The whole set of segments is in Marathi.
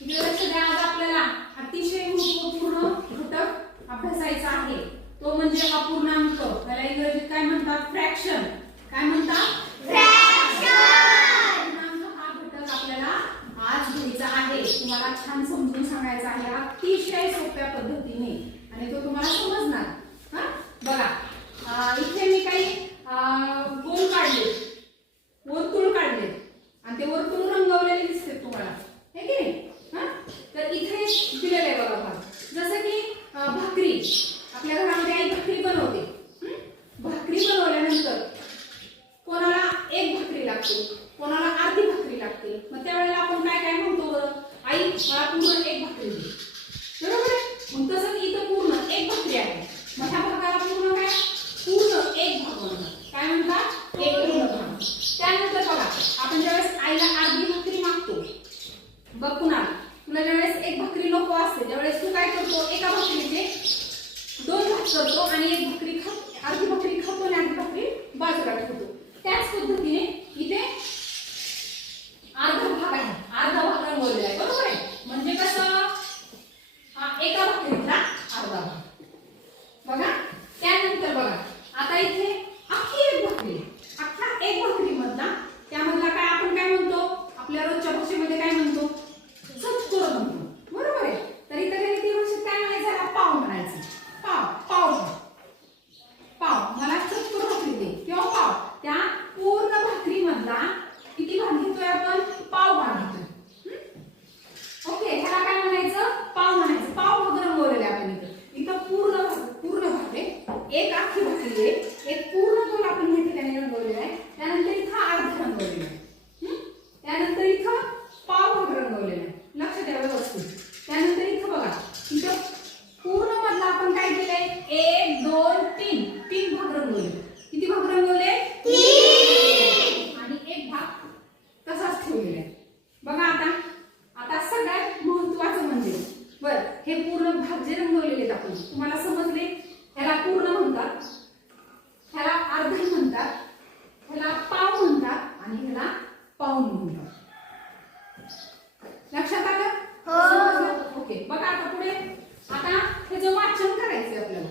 इकडे आज आपल्याला अतिशय महत्त्वपूर्ण घटक अभ्यासायचा आहे. तो म्हणजे अपूर्णांक. त्याला इंग्रजीत काय म्हणतात? फ्रॅक्शन काय म्हणतात? अपूर्णांक हा घटक आपल्याला आज घ्यायचा आहे तुम्हाला छान समजून सांगायचा आहे अतिशय सोप्या पद्धतीने आणि तो तुम्हाला समजणार हा बघा अं, इथे मी काही अं, गोल काढले वर्तुळ काढले आणि ते वर्तुळ रंगवलेले दिसते तुम्हाला हे की नाही हा? तर इथे दिलेलं आहे बघा भाग जसं की अं, भाकरी आपल्या घरामध्ये आई भाकरी बनवते. भाकरी बनवल्यानंतर कोणाला एक भाकरी लागते कोणाला अर्धी भाकरी लागते. मग त्यावेळेला आपण काय काय म्हणतो बरं? आई मला पूर्ण एक भाकरी दे. बरोबर आहे? मग तसं इथं पूर्ण एक भाकरी आहे. मग ह्या भागाला पूर्ण काय? पूर्ण एक भाग म्हणतात काय म्हणतात? एक पूर्ण भाग. त्यानंतर बघा आपण ज्यावेळेस आईला अर्धी भाकरी मागतो बघ कुणाला. तुला ज्यावेळेस एक भाकरी नको असते त्यावेळेस तू काय करतो? एका भाकरी खा अर्धी भाकरी खातो आणि अर्धी भाकरी बाजूला ठेवतो त्याच पद्धतीने इथे अर्धा भाग आहे अर्धा भाग रंगवलेला आहे बरोबर आहे म्हणजे कसं हा एका भाकरीतला अर्धा भाग बघा त्यानंतर बघा आता इथे अख्खी एक भाकरी आहे. अख्ख्या एक भाकरी मधला त्यामधला काय आपण काय म्हणतो आपल्या रोजच्या भाषेमध्ये काय म्हणतो चतकोर म्हणतो बरोबर आहे तर इथं गणिती भाषेत काय म्हणायचं याला पाव म्हणायचं पाव पाव भाग. पाव मला चतकोर भाकरी दे किंवा पाव त्या पूर्ण भाकरी मधला किती भाग घेतोय आपण पाव भाग घेतोय हं? ओके ह्याला काय म्हणायचं पाव म्हणायचं पाव भाग रंगवलेले आपण इथं इथं पूर्ण पूर्ण भाग आहे एक अख्खी भाकरी आहे एक पूर्ण गोल आपण या ठिकाणी रंगवलेला आहे त्यानंतर इथं अर्ध रंगवलेला आहे हं? त्यानंतर इथं पाव भाग रंगवलेला आहे लक्ष द्या व्यवस्थित त्यानंतर इथं बघा इथं पूर्ण मधला आपण काय केलंय एक दोन तीन तीन भाग रंगवले किती भाग रंगवले आणि एक भाग तसाच ठेवलेला आहे बघा आता आता सगळ्यात महत्वाचं म्हणजे बर हे पूर्ण भाग जे रंगवलेले आहेत आपण तुम्हाला समजले ह्याला पूर्ण म्हणतात ह्याला अर्ध म्हणतात ह्याला पाव म्हणतात आणि ह्याला पाऊन म्हणतात लक्षात आलं समजलं? ओके बघा आता पुढे आता ह्याचं वाचन करायचंय आपल्याला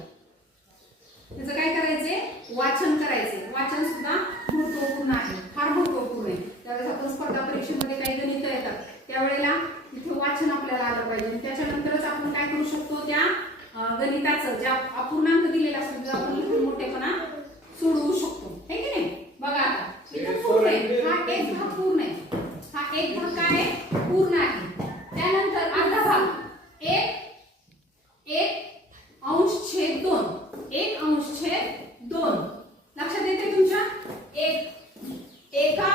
त्याचं काय करायचंय वाचन करायचंय वाचन सुद्धा महत्त्वपूर्ण आहे. फार महत्त्वपूर्ण आहे. त्यावेळेस आपण स्पर्धा परीक्षेमध्ये काही गणित येतात. त्यावेळेला तिथे वाचन आपल्याला आलं पाहिजे. त्याच्यानंतरच आपण काय करू शकतो? त्या गणिताचं ज्या अपूर्णांक दिलेला असतो ते आपण लहान मोठेपणा सोडवू शकतो. हे की नाही? बघा आता. इथं पूर्ण आहे. हा एक भाग पूर्ण आहे. हा एक भाग काय आहे? पूर्ण आहे. त्यानंतर अर्धा भाग. एक एक अंश छेद दोन. एक अंश छेद दोन. लक्षात येते तुमच्या? एक. एका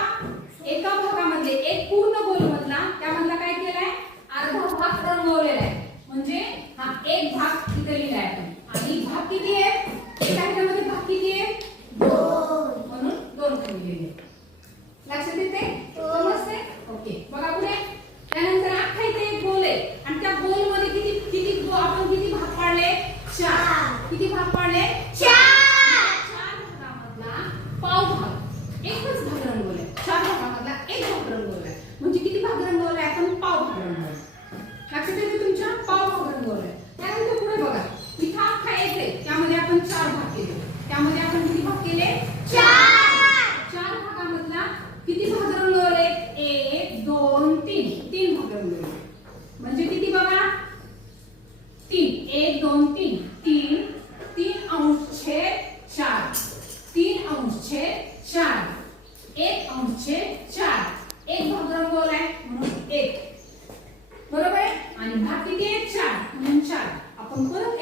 एका भागामध्ये एक पूर्ण गोल मधला त्यामधला काय केलाय? अर्धा भाग रंगवलेला आहे म्हणजे हा एक भाग लिहिलाय आपण. आणि भाग किती आहे? एका ह्याच्यामध्ये भाग किती आहे? दोन. म्हणून दोन लिहिलेले आहे. लक्षात येते समजते ओके. बघा पुढे. त्यानंतर अख्खा इथे एक गोल आहे. आणि त्या गोलमध्ये किती किती आपण किती भाग पाडले? चार. किती भाग पाडले? चार भागामधला पाव भाग एकच भाग रंगवलाय चार भागामधला एक भाग रंगवलाय म्हणजे किती भाग रंगवलाय आपण पाव भाग रंगवलाय लक्षात येते तुमच्या पाव भाग रंगवलाय त्यानंतर पुढे बघा इथं अख्खा एक आहे त्यामध्ये आपण चार भाग केले त्यामध्ये आपण किती भाग केले चार भागामधला किती भाग रंगवले एक दोन तीन तीन भाग रंगवले म्हणजे किती बघा तीन एक दोन तीन तीन तीन अंश छेद चार तीन अंश छेद चार एक अंश छेद चार एक भाग रंगवलाय म्हणून एक बरोबर आहे आणि भाग किती आहे चार म्हणून चार